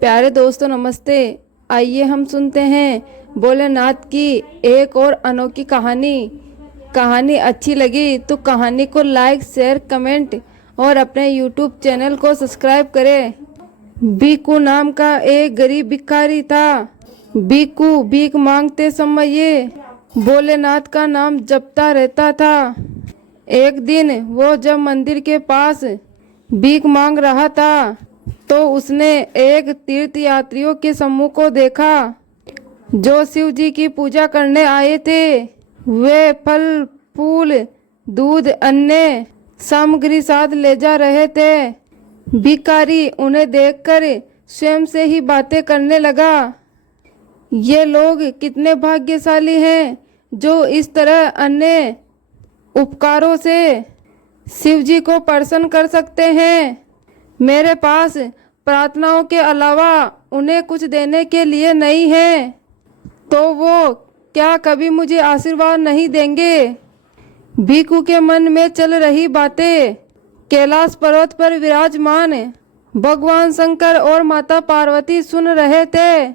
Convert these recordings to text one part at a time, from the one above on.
प्यारे दोस्तों नमस्ते। आइए हम सुनते हैं भोलेनाथ की एक और अनोखी कहानी अच्छी लगी तो कहानी को लाइक शेयर कमेंट और अपने यूट्यूब चैनल को सब्सक्राइब करें। बीकू नाम का एक गरीब भिखारी था। बीकू भीख मांगते समय ये भोलेनाथ का नाम जपता रहता था। एक दिन वो जब मंदिर के पास भीख मांग रहा था तो उसने एक तीर्थ यात्रियों के समूह को देखा जो शिव जी की पूजा करने आए थे। वे फल फूल दूध अन्य सामग्री साथ ले जा रहे थे। भिखारी उन्हें देखकर स्वयं से ही बातें करने लगा। ये लोग कितने भाग्यशाली हैं जो इस तरह अन्य उपकारों से शिव जी को प्रसन्न कर सकते हैं। मेरे पास प्रार्थनाओं के अलावा उन्हें कुछ देने के लिए नहीं है, तो वो क्या कभी मुझे आशीर्वाद नहीं देंगे। भिखू के मन में चल रही बातें कैलाश पर्वत पर विराजमान भगवान शंकर और माता पार्वती सुन रहे थे।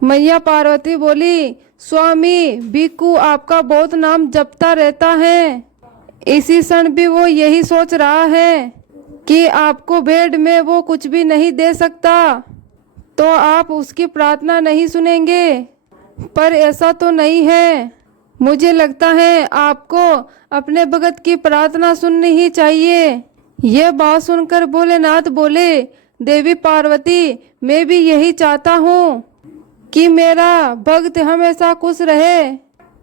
मैया पार्वती बोली, स्वामी भिखू आपका बहुत नाम जपता रहता है। इसी क्षण भी वो यही सोच रहा है कि आपको भेंट में वो कुछ भी नहीं दे सकता, तो आप उसकी प्रार्थना नहीं सुनेंगे। पर ऐसा तो नहीं है। मुझे लगता है आपको अपने भगत की प्रार्थना सुननी ही चाहिए। यह बात सुनकर भोलेनाथ बोले, देवी पार्वती मैं भी यही चाहता हूँ कि मेरा भक्त हमेशा खुश रहे,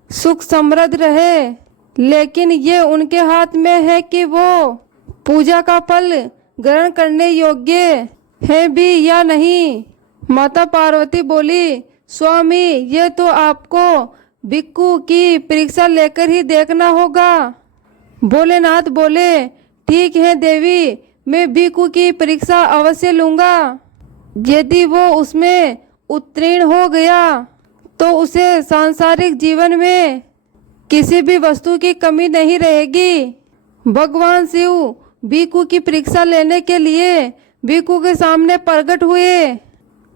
सुख समृद्ध रहे, लेकिन ये उनके हाथ में है कि वो पूजा का फल ग्रहण करने योग्य है भी या नहीं। माता पार्वती बोली, स्वामी ये तो आपको भिक्खू की परीक्षा लेकर ही देखना होगा। भोलेनाथ बोले, ठीक है देवी, मैं भिक्खू की परीक्षा अवश्य लूंगा। यदि वो उसमें उत्तीर्ण हो गया तो उसे सांसारिक जीवन में किसी भी वस्तु की कमी नहीं रहेगी। भगवान शिव भिक्खू की परीक्षा लेने के लिए भिक्खू के सामने प्रकट हुए।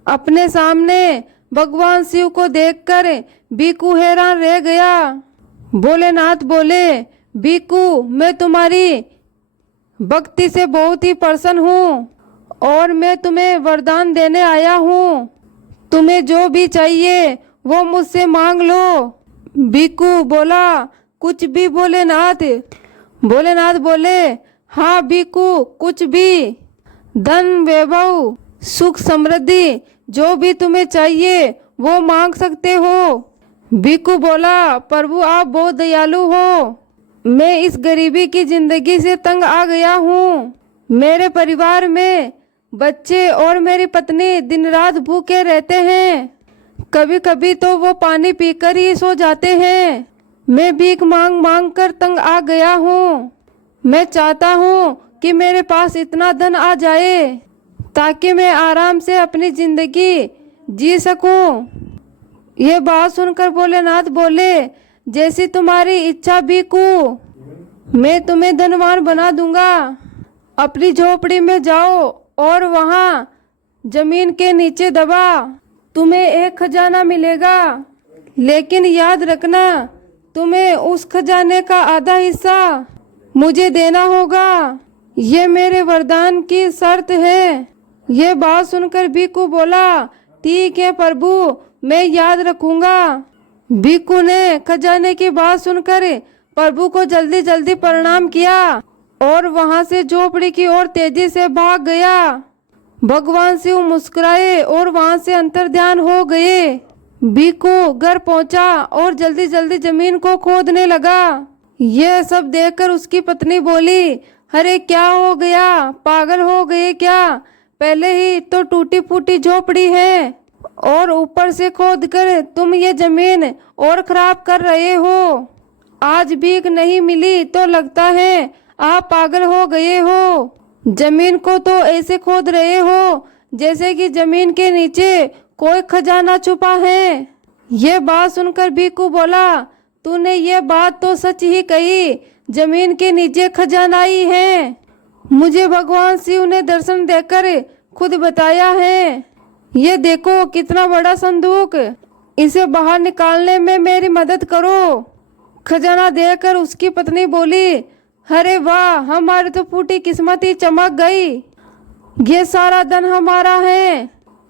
अपने सामने भगवान शिव को देखकर भिक्खू हैरान रह गया। भोलेनाथ बोले, भिक्खू मैं तुम्हारी भक्ति से बहुत ही प्रसन्न हूँ और मैं तुम्हें वरदान देने आया हूँ। तुम्हें जो भी चाहिए वो मुझसे मांग लो। भिक्खू बोला, कुछ भी भोलेनाथ। भोलेनाथ बोले, हाँ भिक्खू कुछ भी, धन वैभव सुख समृद्धि जो भी तुम्हें चाहिए वो मांग सकते हो। भिक्खू बोला, प्रभु आप बहुत दयालु हो। मैं इस गरीबी की जिंदगी से तंग आ गया हूँ। मेरे परिवार में बच्चे और मेरी पत्नी दिन रात भूखे रहते हैं। कभी कभी तो वो पानी पीकर ही सो जाते हैं। मैं भीख मांग मांग कर तंग आ गया हूँ। मैं चाहता हूँ कि मेरे पास इतना धन आ जाए ताकि मैं आराम से अपनी जिंदगी जी सकूं। ये बात सुनकर भोलेनाथ बोले, जैसी तुम्हारी इच्छा भिक्खू, मैं तुम्हें धनवान बना दूंगा। अपनी झोपड़ी में जाओ और वहाँ जमीन के नीचे दबा तुम्हें एक खजाना मिलेगा, लेकिन याद रखना तुम्हें उस खजाने का आधा हिस्सा मुझे देना होगा। ये मेरे वरदान की शर्त है। ये बात सुनकर भिक्खू बोला, ठीक है प्रभु मैं याद रखूंगा। भिक्खू ने खजाने की बात सुनकर प्रभु को जल्दी जल्दी प्रणाम किया और वहां से झोपड़ी की ओर तेजी से भाग गया। भगवान शिव मुस्कुराए और वहां से अंतर्ध्यान हो गए। भिक्खू घर पहुंचा और जल्दी जल्दी जमीन को खोदने लगा। यह सब देखकर उसकी पत्नी बोली, अरे क्या हो गया, पागल हो गए क्या? पहले ही तो टूटी फूटी झोपड़ी है और ऊपर से खोदकर तुम ये जमीन और खराब कर रहे हो। आज भीख नहीं मिली तो लगता है आप पागल हो गए हो। जमीन को तो ऐसे खोद रहे हो जैसे कि जमीन के नीचे कोई खजाना छुपा है। ये बात सुनकर भिक्खू बोला, तूने ये बात तो सच ही कही, जमीन के नीचे खजाना ही है। मुझे भगवान शिव ने दर्शन देकर खुद बताया है। ये देखो कितना बड़ा संदूक, इसे बाहर निकालने में मेरी मदद करो। खजाना देकर उसकी पत्नी बोली, अरे वाह, हमारी तो फूटी किस्मत ही चमक गई, ये सारा धन हमारा है।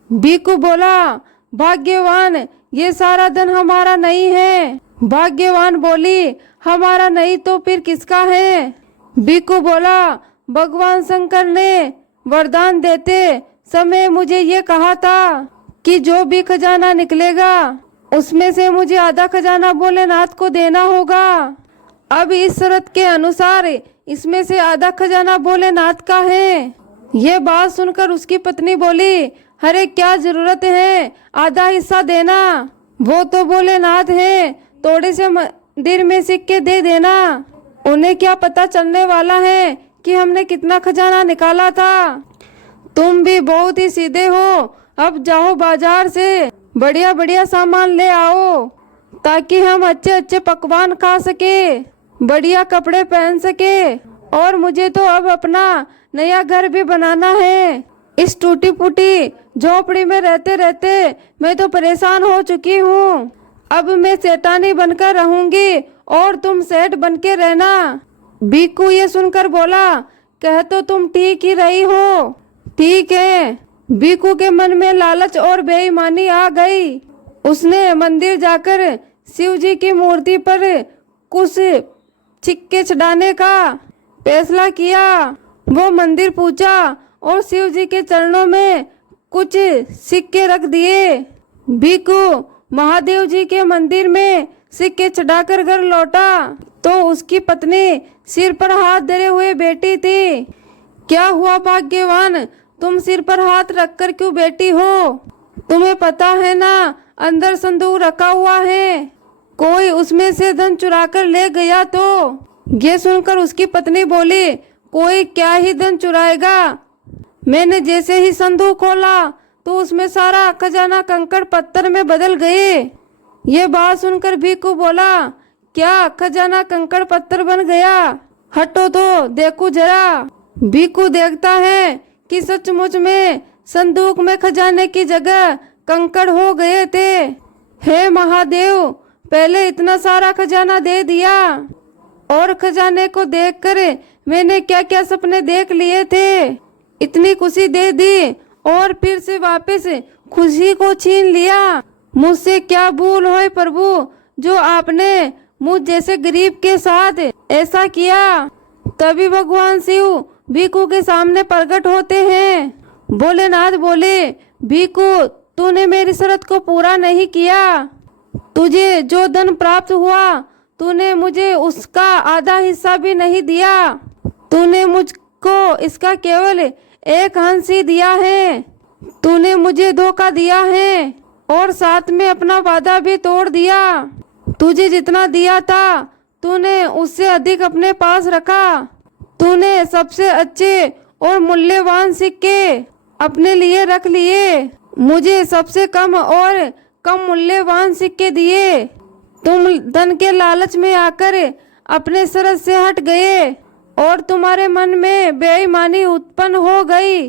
बीकू बोला, भाग्यवान, ये सारा धन हमारा नहीं है। भाग्यवान बोली, हमारा नहीं तो फिर किसका है? बीकू बोला, भगवान शंकर ने वरदान देते समय मुझे ये कहा था कि जो भी खजाना निकलेगा उसमें से मुझे आधा खजाना भोलेनाथ को देना होगा। अब इस शर्त के अनुसार इसमें से आधा खजाना भोलेनाथ का है। ये बात सुनकर उसकी पत्नी बोली, अरे क्या जरूरत है आधा हिस्सा देना, वो तो भोलेनाथ है, थोड़े से मंदिर में सिक्के दे देना, उन्हें क्या पता चलने वाला है कि हमने कितना खजाना निकाला था। तुम भी बहुत ही सीधे हो, अब जाओ बाजार से बढ़िया बढ़िया सामान ले आओ ताकि हम अच्छे अच्छे पकवान खा सके, बढ़िया कपड़े पहन सके, और मुझे तो अब अपना नया घर भी बनाना है। इस टूटी फूटी झोपड़ी में रहते रहते मैं तो परेशान हो चुकी हूँ। अब मैं सेठानी बनकर रहूंगी और तुम सेठ बनके रहना। बीकू ये सुनकर बोला, कह तो तुम ठीक ही रही हो। ठीक है। बीकू के मन में लालच और बेईमानी आ गई। उसने मंदिर जाकर शिव जी की मूर्ति पर कुछ सिक्के चढ़ाने का फैसला किया। वो मंदिर पूजा और शिव जी के चरणों में कुछ सिक्के रख दिए। बीकू महादेव जी के मंदिर में सिक्के चढ़ाकर घर लौटा तो उसकी पत्नी सिर पर हाथ धरे हुए बैठी थी। क्या हुआ भाग्यवान, तुम सिर पर हाथ रखकर क्यों बैठी हो? तुम्हें पता है ना अंदर संदूक रखा हुआ है, कोई उसमें से धन चुरा कर ले गया तो? ये सुनकर उसकी पत्नी बोली, कोई क्या ही धन चुराएगा, मैंने जैसे ही संदूक खोला तो उसमें सारा खजाना कंकड़ पत्थर में बदल गए। ये बात सुनकर बीकू बोला, क्या खजाना कंकड़ पत्थर बन गया? हटो तो देखो जरा। बीकू देखता है कि सचमुच में संदूक में खजाने की जगह कंकड़ हो गए थे। हे महादेव, पहले इतना सारा खजाना दे दिया, और खजाने को देखकर मैंने क्या क्या सपने देख लिए थे, इतनी खुशी दे दी और फिर से वापस खुशी को छीन लिया। मुझसे क्या भूल हुई प्रभु, जो आपने मुझ जैसे गरीब के साथ ऐसा किया। तभी भगवान शिव बीकू के सामने प्रकट होते हैं। भोलेनाथ बोले, बीकू, तूने मेरी शर्त को पूरा नहीं किया। तुझे जो धन प्राप्त हुआ तूने मुझे उसका आधा हिस्सा भी नहीं दिया। तूने मुझको इसका केवल एक अंश ही दिया है। तूने मुझे धोखा दिया है और साथ में अपना वादा भी तोड़ दिया। तुझे जितना दिया था तूने उससे अधिक अपने पास रखा। तूने सबसे अच्छे और मूल्यवान सिक्के अपने लिए रख लिए, मुझे सबसे कम और कम मूल्यवान सिक्के दिए। तुम धन के लालच में आकर अपने शर्त से हट गए और तुम्हारे मन में बेईमानी उत्पन्न हो गई,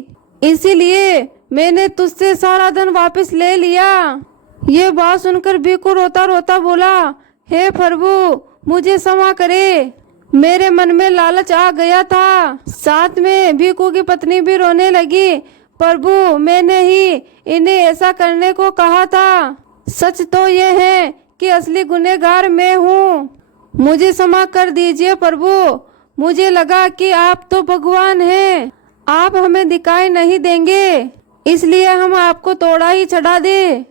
इसीलिए मैंने तुझसे सारा धन वापस ले लिया। ये बात सुनकर बीकू रोता रोता बोला, हे प्रभु, मुझे क्षमा करे, मेरे मन में लालच आ गया था। साथ में बीकू की पत्नी भी रोने लगी, प्रभु, मैंने ही इन्हें ऐसा करने को कहा था। सच तो ये है कि असली गुनहगार मैं हूँ, मुझे क्षमा कर दीजिए प्रभु। मुझे लगा कि आप तो भगवान हैं, आप हमें दिखाई नहीं देंगे, इसलिए हम आपको तोड़ा ही चढ़ा दे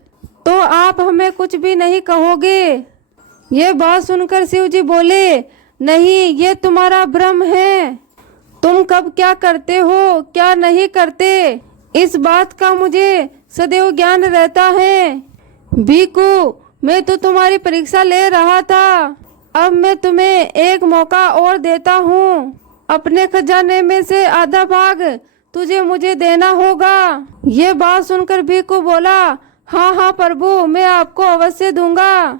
तो आप हमें कुछ भी नहीं कहोगे। ये बात सुनकर शिव जी बोले, नहीं, ये तुम्हारा भ्रम है, तुम कब क्या करते हो क्या नहीं करते, इस बात का मुझे सदैव ज्ञान रहता है। बीकू, मैं तो तुम्हारी परीक्षा ले रहा था, अब मैं तुम्हें एक मौका और देता हूँ। अपने खजाने में से आधा भाग तुझे मुझे देना होगा। ये बात सुनकर बीकू बोला, हाँ हाँ प्रभु, मैं आपको अवश्य दूंगा,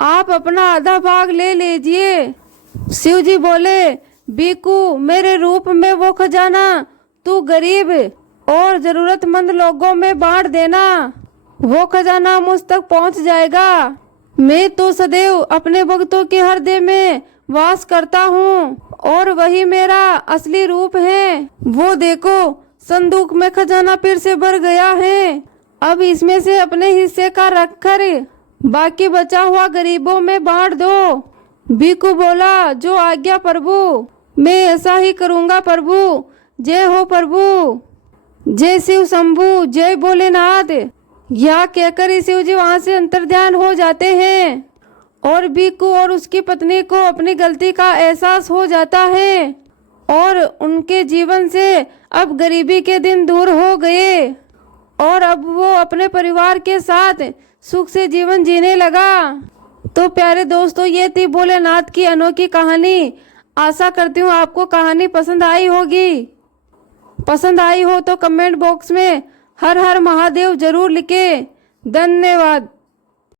आप अपना आधा भाग ले लीजिए। शिव जी बोले, बीकू, मेरे रूप में वो खजाना तू गरीब और जरूरतमंद लोगों में बांट देना। वो खजाना मुझ तक पहुंच जाएगा। मैं तो सदैव अपने भक्तों के हृदय में वास करता हूँ और वही मेरा असली रूप है। वो देखो, संदूक में खजाना फिर से भर गया है। अब इसमें से अपने हिस्से का रखकर बाकी बचा हुआ गरीबों में बांट दो। भिक्खु बोला, जो आज्ञा प्रभु। मैं ऐसा ही करूँगा प्रभु। जय हो प्रभु। जय शिव शंभु, जय भोलेनाथ। यह कहकर शिव जी वहां से अंतर्ध्यान हो जाते हैं और भिक्खु और उसकी पत्नी को अपनी गलती का एहसास हो जाता है और उनके जीवन से अब गरीबी के दिन दूर हो गए और अब वो अपने परिवार के साथ सुख से जीवन जीने लगा। तो प्यारे दोस्तों, ये थी भोलेनाथ की अनोखी कहानी। आशा करती हूँ आपको कहानी पसंद आई होगी। पसंद आई हो तो कमेंट बॉक्स में हर हर महादेव जरूर लिखें। धन्यवाद।